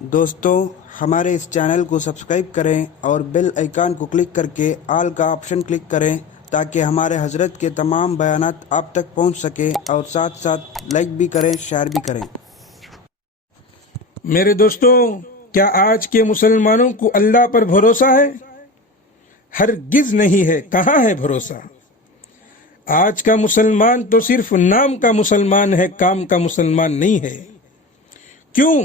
دوستو ہمارے اس چینل کو سبسکرائب کریں اور بیل آئیکن کو کلک کر کے آل کا آپشن کلک کریں تاکہ ہمارے حضرت کے تمام بیانات آپ تک پہنچ سکے اور ساتھ ساتھ لائک بھی کریں شیئر بھی کریں۔ میرے دوستوں، کیا آج کے مسلمانوں کو اللہ پر بھروسہ ہے؟ ہرگز نہیں ہے۔ کہاں ہے بھروسہ؟ آج کا مسلمان تو صرف نام کا مسلمان ہے، کام کا مسلمان نہیں ہے۔ کیوں؟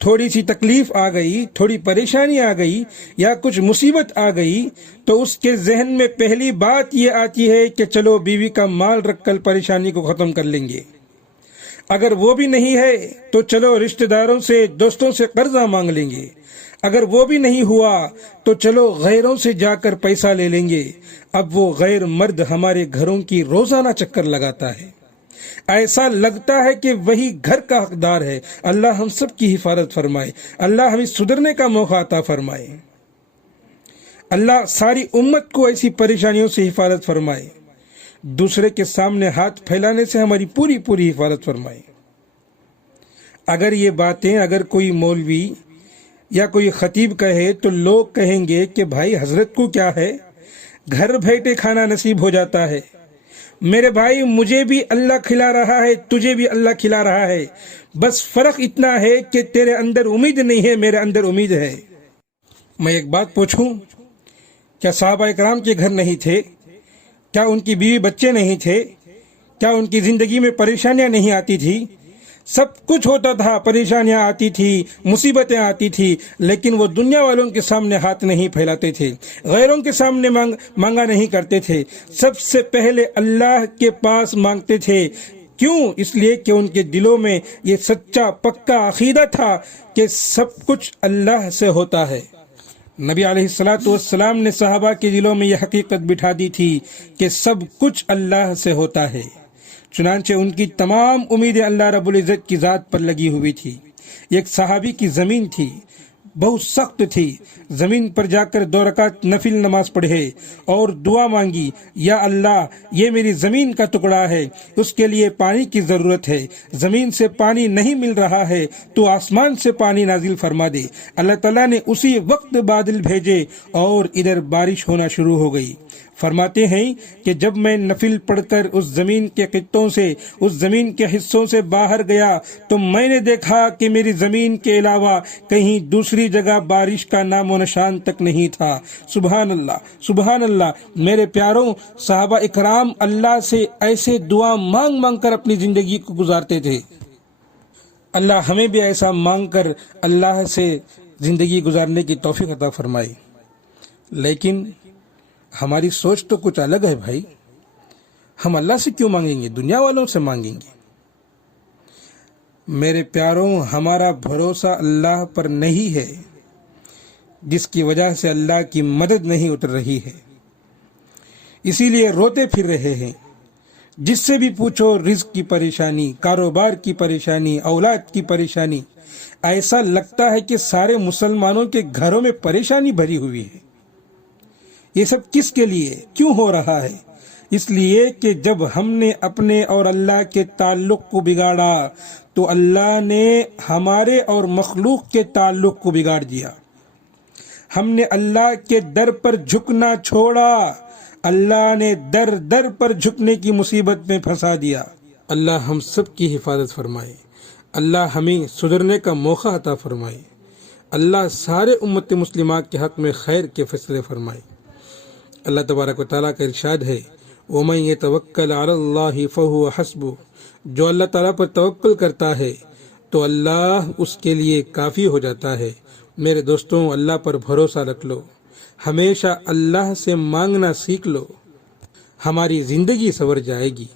تھوڑی سی تکلیف آ گئی، تھوڑی پریشانی آ گئی یا کچھ مصیبت آ گئی تو اس کے ذہن میں پہلی بات یہ آتی ہے کہ چلو بیوی کا مال رکھ کر پریشانی کو ختم کر لیں گے۔ اگر وہ بھی نہیں ہے تو چلو رشتہ داروں سے، دوستوں سے قرضہ مانگ لیں گے۔ اگر وہ بھی نہیں ہوا تو چلو غیروں سے جا کر پیسہ لے لیں گے۔ اب وہ غیر مرد ہمارے گھروں کی روزانہ چکر لگاتا ہے۔ ایسا لگتا ہے کہ وہی گھر کا حقدار ہے۔ اللہ ہم سب کی حفاظت فرمائے۔ اللہ ہمیں سدھرنے کا موقع عطا فرمائے۔ اللہ ساری امت کو ایسی پریشانیوں سے حفاظت فرمائے۔ دوسرے کے سامنے ہاتھ پھیلانے سے ہماری پوری حفاظت فرمائے۔ اگر یہ باتیں اگر کوئی مولوی یا کوئی خطیب کہے تو لوگ کہیں گے کہ بھائی حضرت کو کیا ہے، گھر بیٹھے کھانا نصیب ہو جاتا ہے۔ میرے بھائی، مجھے بھی اللہ کھلا رہا ہے، تجھے بھی اللہ کھلا رہا ہے، بس فرق اتنا ہے کہ تیرے اندر امید نہیں ہے، میرے اندر امید ہے۔ میں ایک بات پوچھوں، کیا صحابہ اکرام کے گھر نہیں تھے؟ کیا ان کی بیوی بچے نہیں تھے؟ کیا ان کی زندگی میں پریشانیاں نہیں آتی تھی؟ سب کچھ ہوتا تھا، پریشانیاں آتی تھی، مصیبتیں آتی تھی، لیکن وہ دنیا والوں کے سامنے ہاتھ نہیں پھیلاتے تھے، غیروں کے سامنے مانگا نہیں کرتے تھے، سب سے پہلے اللہ کے پاس مانگتے تھے۔ کیوں؟ اس لیے کہ ان کے دلوں میں یہ سچا پکا عقیدہ تھا کہ سب کچھ اللہ سے ہوتا ہے۔ نبی علیہ الصلوۃ والسلام نے صحابہ کے دلوں میں یہ حقیقت بٹھا دی تھی کہ سب کچھ اللہ سے ہوتا ہے، چنانچہ ان کی تمام امیدیں اللہ رب العزت کی ذات پر لگی ہوئی تھی۔ ایک صحابی کی زمین تھی، بہت سخت تھی، زمین پر جا کر 2 رکعت نفل نماز پڑھے اور دعا مانگی، یا اللہ یہ میری زمین کا ٹکڑا ہے، اس کے لیے پانی کی ضرورت ہے، زمین سے پانی نہیں مل رہا ہے تو آسمان سے پانی نازل فرما دے۔ اللہ تعالیٰ نے اسی وقت بادل بھیجے اور ادھر بارش ہونا شروع ہو گئی۔ فرماتے ہیں کہ جب میں نفل پڑھ کر اس زمین کے خطوں سے، اس زمین کے حصوں سے باہر گیا تو میں نے دیکھا کہ میری زمین کے علاوہ کہیں دوسری جگہ بارش کا نام و نشان تک نہیں تھا۔ سبحان اللہ، سبحان اللہ۔ میرے پیاروں، صحابہ اکرام اللہ سے ایسے دعا مانگ مانگ کر اپنی زندگی کو گزارتے تھے۔ اللہ ہمیں بھی ایسا مانگ کر اللہ سے زندگی گزارنے کی توفیق عطا فرمائے۔ لیکن ہماری سوچ تو کچھ الگ ہے بھائی۔ ہم اللہ سے کیوں مانگیں گے؟ دنیا والوں سے مانگیں گے۔ میرے پیاروں، ہمارا بھروسہ اللہ پر نہیں ہے، جس کی وجہ سے اللہ کی مدد نہیں اتر رہی ہے، اسی لیے روتے پھر رہے ہیں۔ جس سے بھی پوچھو رزق کی پریشانی، کاروبار کی پریشانی، اولاد کی پریشانی، ایسا لگتا ہے کہ سارے مسلمانوں کے گھروں میں پریشانی بھری ہوئی ہے۔ یہ سب کس کے لیے، کیوں ہو رہا ہے؟ اس لیے کہ جب ہم نے اپنے اور اللہ کے تعلق کو بگاڑا تو اللہ نے ہمارے اور مخلوق کے تعلق کو بگاڑ دیا۔ ہم نے اللہ کے در پر جھکنا چھوڑا، اللہ نے در در پر جھکنے کی مصیبت میں پھنسا دیا۔ اللہ ہم سب کی حفاظت فرمائے۔ اللہ ہمیں سدھرنے کا موقع عطا فرمائے۔ اللہ سارے امت مسلمہ کے حق میں خیر کے فیصلے فرمائے۔ اللہ تبارک و تعالیٰ کا ارشاد ہے، وَمَن يَتَوَكَّلْ عَلَى اللَّهِ فَهُوَ حَسْبُهُ، جو اللہ تعالیٰ پر توکل کرتا ہے تو اللہ اس کے لیے کافی ہو جاتا ہے۔ میرے دوستوں، اللہ پر بھروسہ رکھ لو، ہمیشہ اللہ سے مانگنا سیکھ لو، ہماری زندگی سنور جائے گی۔